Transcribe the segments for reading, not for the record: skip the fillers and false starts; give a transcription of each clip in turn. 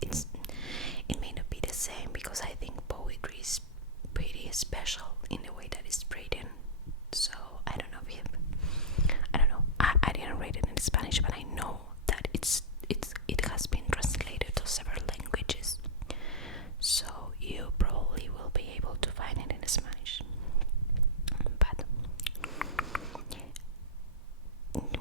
it may not be the same, because I think poetry is pretty special in the way that it's written. So I don't know I didn't read it in Spanish, but I know that it has been translated to several languages, so you probably will be able to find it in Spanish. But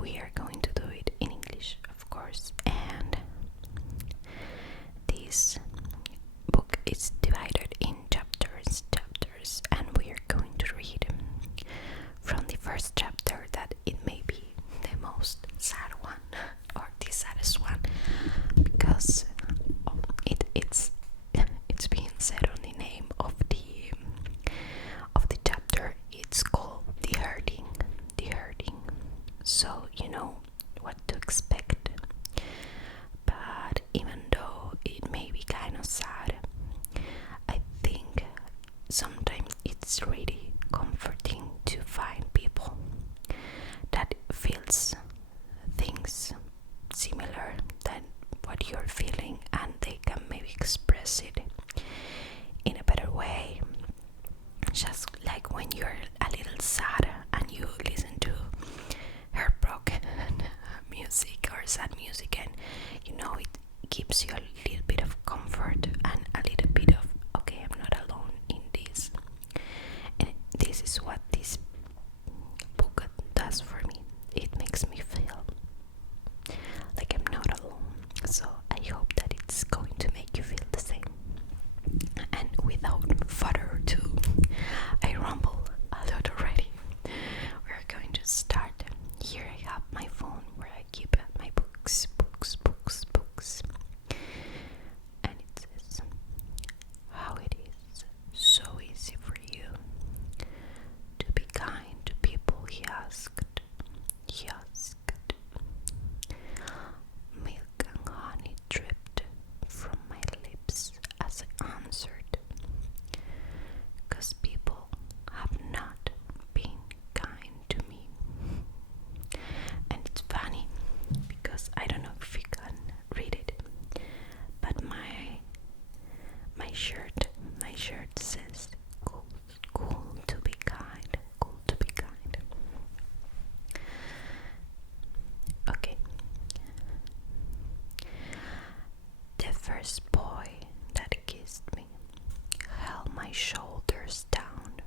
we are going to do it in English, of course. And this book is divided in chapters, and we are going to read from the first chapter, that it may be the most sad one or the saddest one, because it's being said on the name of the chapter. It's called the hurting. So you know what to expect. But even though it may be kind of sad, I think sometimes it's really comforting to find people that feels things similar than what you're feeling, and they can maybe express it in a better way. Just like when you're a little sad and you listen to heartbroken music or sad music, and you know it gives you a little bit of comfort and a little bit of, okay, I'm not alone in this. And this is what this book does for me. It makes me feel like I'm not alone. So I hope that it's going to make you feel the same. And without further ado, I rumble a lot already. We're going to start. Here I have my phone where I keep my books. And it says, how it is so easy for you to be kind to people, he asked. Milk and honey dripped from my lips as I answered, 'cause people have not been kind to me. And it's funny, because I don't know if you can read it, but my shirt says cool to be kind. Okay. The first boy that kissed me held my shoulders down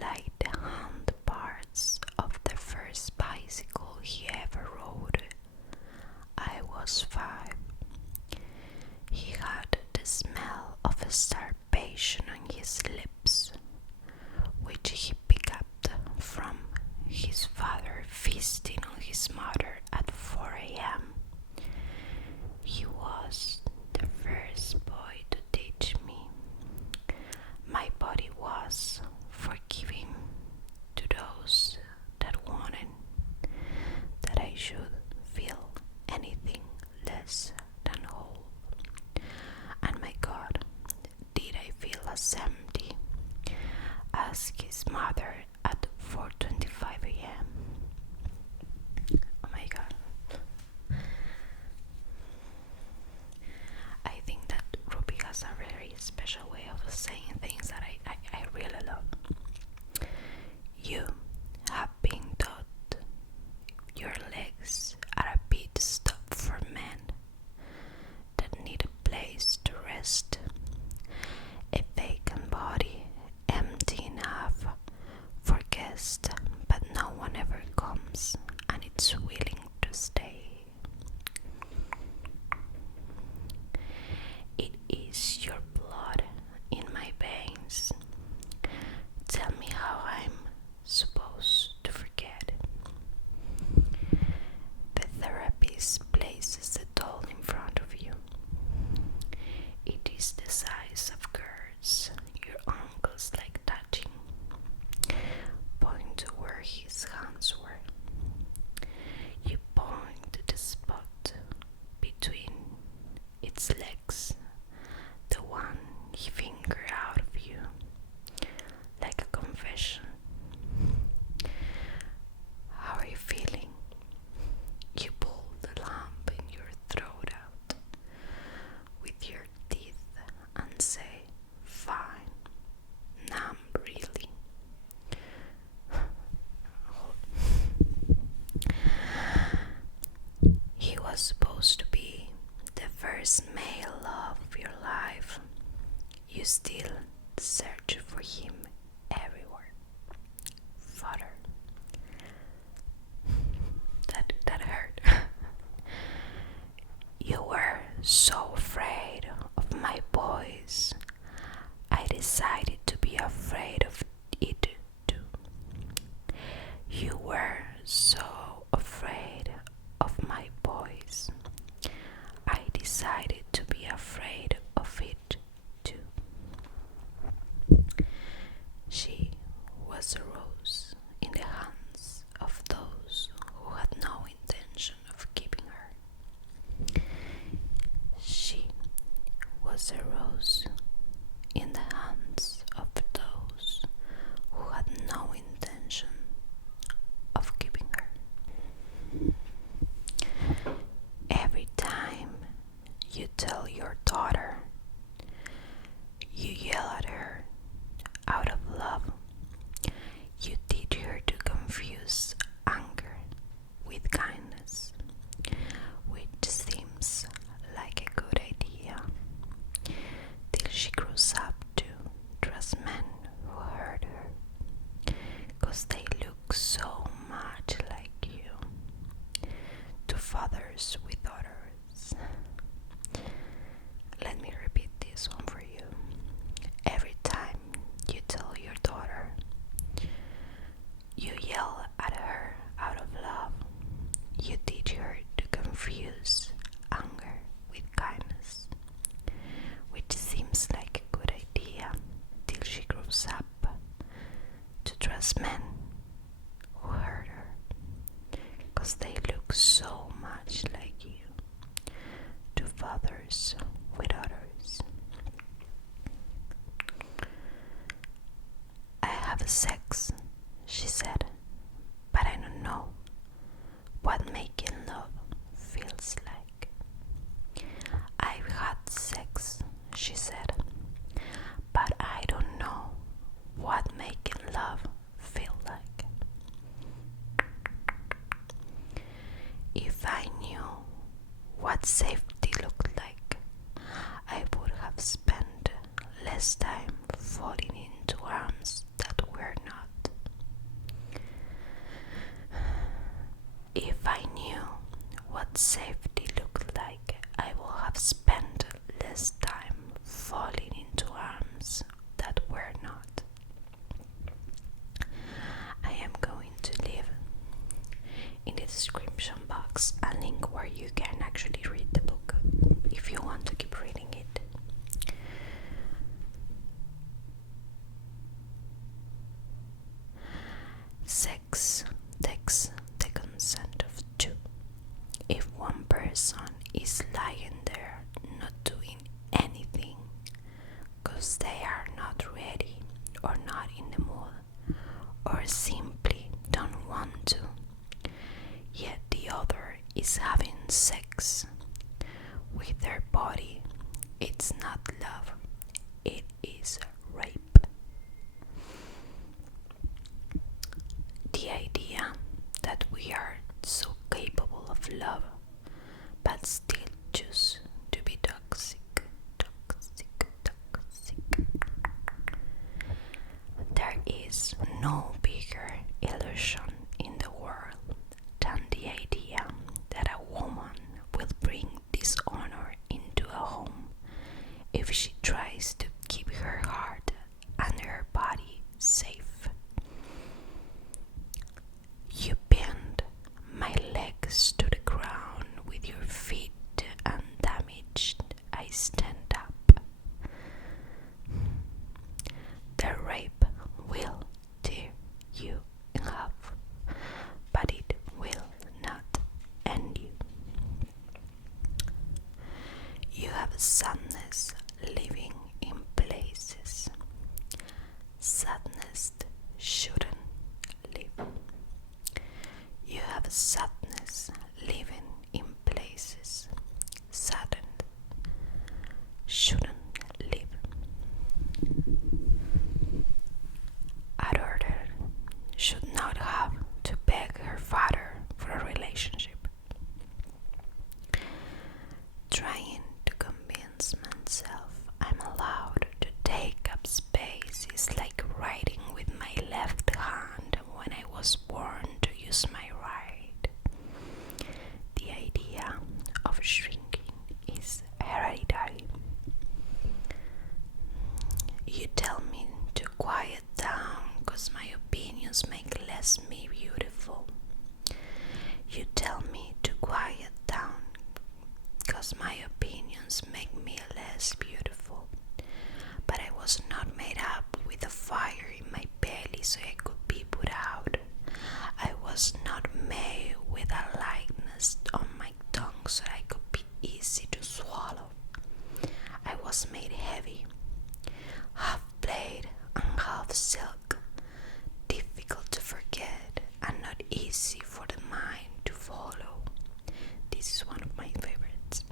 like the handlebars of the first bicycle he ever rode. I was 5. He had the smell of starvation on his lips, which he picked up from his father feasting on his mother at 4 a.m. He was the first boy to teach me my body was forgiving to those that wanted that I should feel anything less than whole. And my God, did I feel as empty as his mother at 4:25 a.m. Oh my God. I think that Rupi has a very special way of saying things that I really love. You have been taught your legs are a pit stop for men that need a place to rest, a vacant body empty enough for guests, but no one ever comes, and it's willing to stay. It is your blood in my veins. Tell me how I'm supposed to forget. The therapist places the doll in front of you. It is the size of girls your uncles like touching. Point to where his hands were. You point to the spot between its legs, the one he fingered out of you, like a confession. How are you feeling? You pull the lump in your throat out. first male love of your life, you still search for him everywhere. Father. That hurt. You were so afraid of my voice. I decided to be afraid of it too. You were so afraid of my voice. I decided to be afraid of it too. She was a rose in the hands of those who had no intention of keeping her. She was a rose in the hands of those who had no intention of keeping her. Every time you tell your daughter, you yell at her out of love. You teach her to confuse anger with kindness, which seems like a good idea, till she grows up to trust men who hurt her, 'cause they look so much like you, to fathers with daughters. Let me repeat this one for you. Every time you tell your daughter, you yell at her out of love. You teach her to confuse anger with kindness, which seems like a good idea till she grows up to trust men who hurt her, 'cause they look so much like you, to fathers with daughters. I have sex, she said, but I don't know what making love feels like. I've had sex, she said, but I don't know what making love feels like. If I knew what safety looked like, I would have spent less time falling into arms that were not. If I knew what safety looked like, I would have spent less time falling into arms that were not. I am going to leave in the description box a link where you can actually read the book if you want to keep reading it. Sex takes the consent of two. If one person is lying there not doing anything because they are not ready or not in the mood or simply don't want to, yet the other is having sex with their body, it's not love, it is rape. The idea that we are so capable of love but still choose to be toxic. There is no bigger illusion in the world than the idea that a woman will bring dishonor into a home if she tries to keep her heart and her body safe. You bend my legs to the ground with your feet, and damaged I stand up. The rape will tear you in half, but it will not end you. You have sadness living in places sadness shouldn't live. You have sadness living in places sadness shouldn't live. A daughter should not have to beg her father for a relationship. Trying to emotions make me less beautiful, but I was not made up with a fire in my belly so I could be put out. I was not made with a lightness on my tongue so I could be easy to swallow. I was made heavy, half blade and half silk, difficult to forget and not easy for the mind to follow. This is one of my favorites.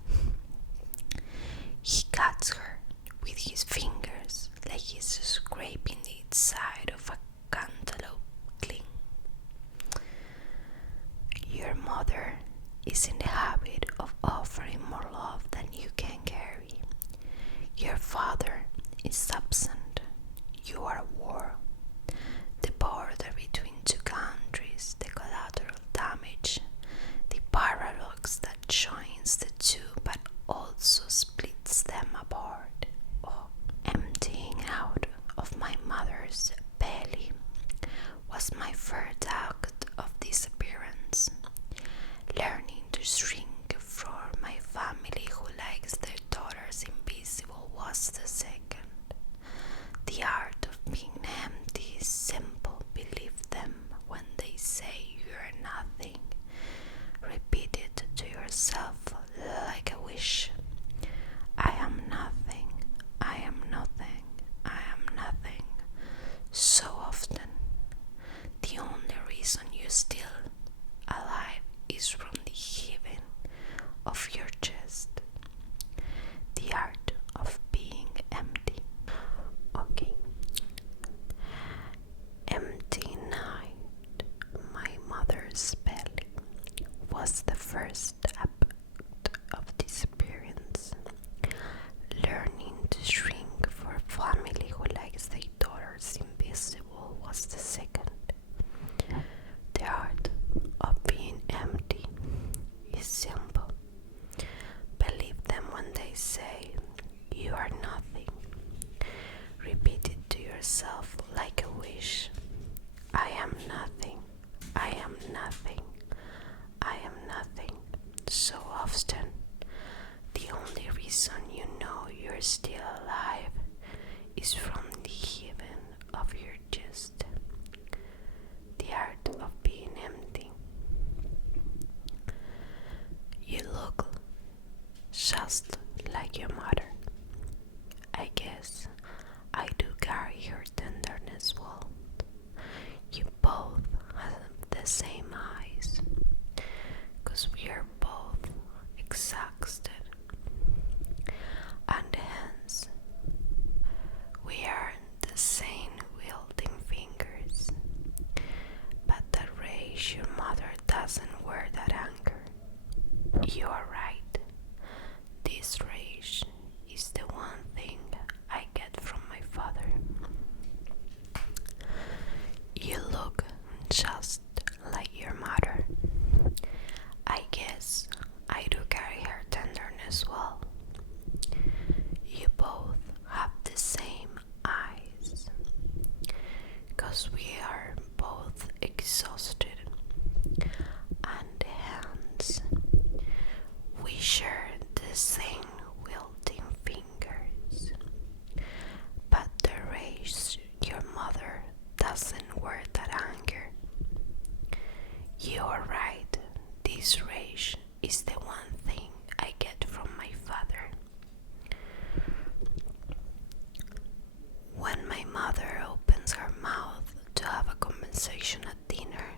He cuts her with his fingers like he's scraping the inside of a cantaloupe cling. Your mother is in the habit of offering more love than you can carry. Your father is absent. You are at war. The border between two countries, the collateral damage, the paradox that joins the two but also splits them apart. Oh, emptying out of my mother's belly was my first act of disappearance. Learning to shrink for my family who likes their daughters invisible was the second. The art of being empty is simple. Believe them when they say you are nothing. Repeat it to yourself like a wish. I am nothing. I am nothing. I am nothing. So often, the only reason you're still alive is from the heaving of your chest. The art of being empty. Okay. Empty night, my mother's belly was the first act of disappearance. Learning to shrink for a family who likes their daughters invisible was the second. The art of being empty is simple. Believe them when they say you are nothing. Repeat it to yourself like a wish. I am nothing. I am nothing. I am nothing. So often, the only reason you know you're still alive is from the heaven of your chest. The art of being empty. You look just like your mother. I guess I do carry her tenderness well. You both have the same eyes, 'cause we are both exhausted. And hence, we are the same wielding fingers. But the rage your mother doesn't wear that anger. You are right. This rage is the one thing I get from my father. You look just like your mother. I guess I do carry her tenderness well. You both have the same eyes, 'cause we are both exhausted. And hence, we share the same wielding fingers. But the rage your mother doesn't wear that anger. You are right. This rage is the one thing I get from my father. When my mother opens her mouth to have a conversation at dinner,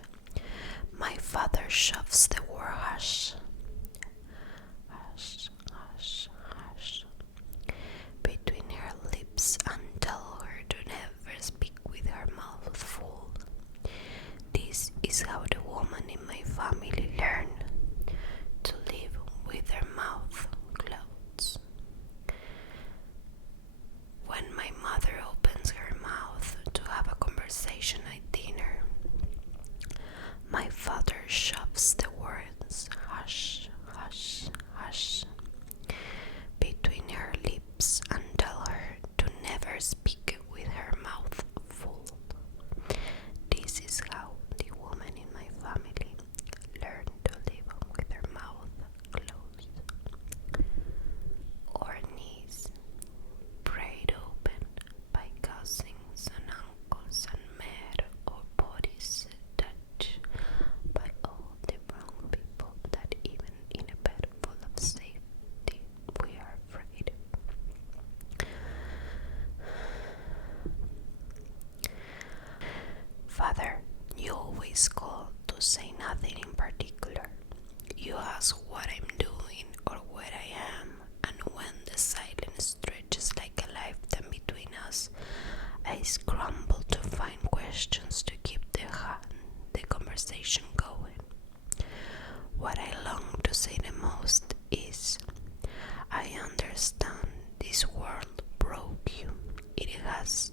was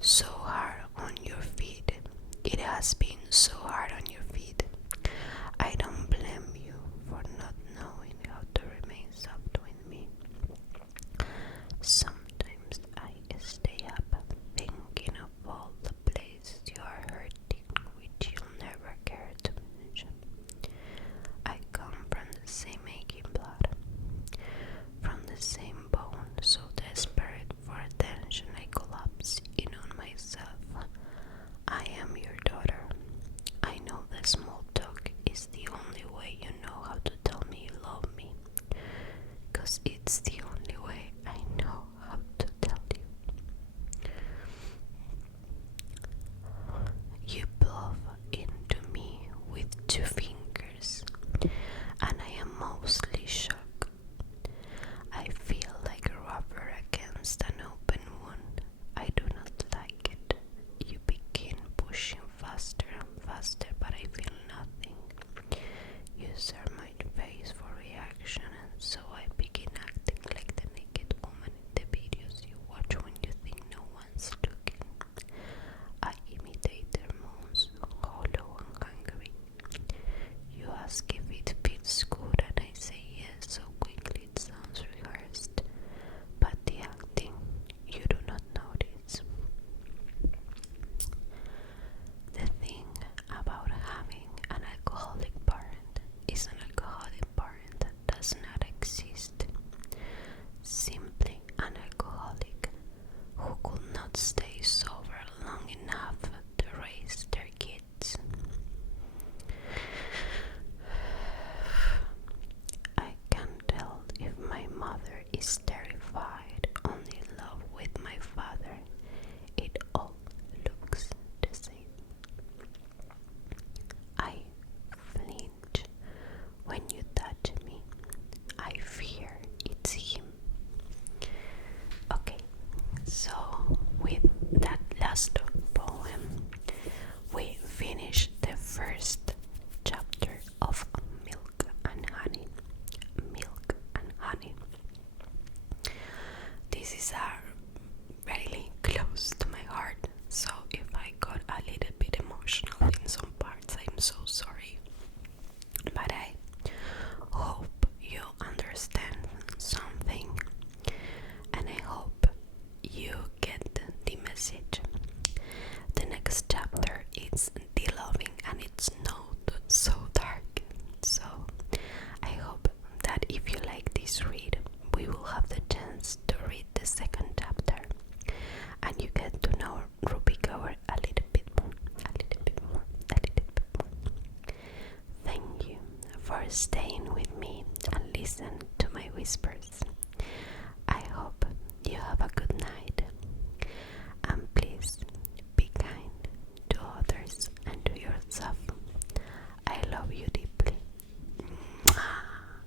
so hard on your feet. It has been so hard on your feet. I don't blame you for not knowing how to remain soft with me. Sometimes I stay up thinking of all the places you are hurting, which you'll never care to mention. I come from the same aching blood, from the same bone, so desperate for attention I collapse in on myself. I am your daughter. I know the small talk is the only way you know how to tell me you love me, 'cause it's the only way I know how to tell you. You blow into me with 2 fingers, and I am mostly shocked. I feel like a rubber against an open wound. I do not like it. You begin pushing faster and faster, but I feel nothing. You search my face for reaction, and so I begin acting like the naked woman in the videos you watch when you think no one's looking. I imitate their moans, hollow and hungry. You ask if it feels good, and I say yes so quickly it sounds rehearsed. But the acting you do not notice. The thing about having an alcoholic parent is an alcoholic parent that does not exist. Simply an alcoholic who could not stay sober long enough to raise their kids. I can't tell if my mother is terrified, only in love with my father. It all looks the same. I flinch when you touch me. I fear it's him. Okay, so with that last poem, we finish the first chapter of Milk and Honey. Milk and Honey. This is really close to my heart, so if I got a little bit emotional in some parts, I'm so sorry. But I hope you understand something, and I hope you get the message. The next chapter is the loving, and it's not so dark. So I hope that if you like this read, we will have the chance to read the second chapter, and you get to know Rupi Kaur a little bit more. Thank you for staying with me and listen to my whispers. I hope you have a good night.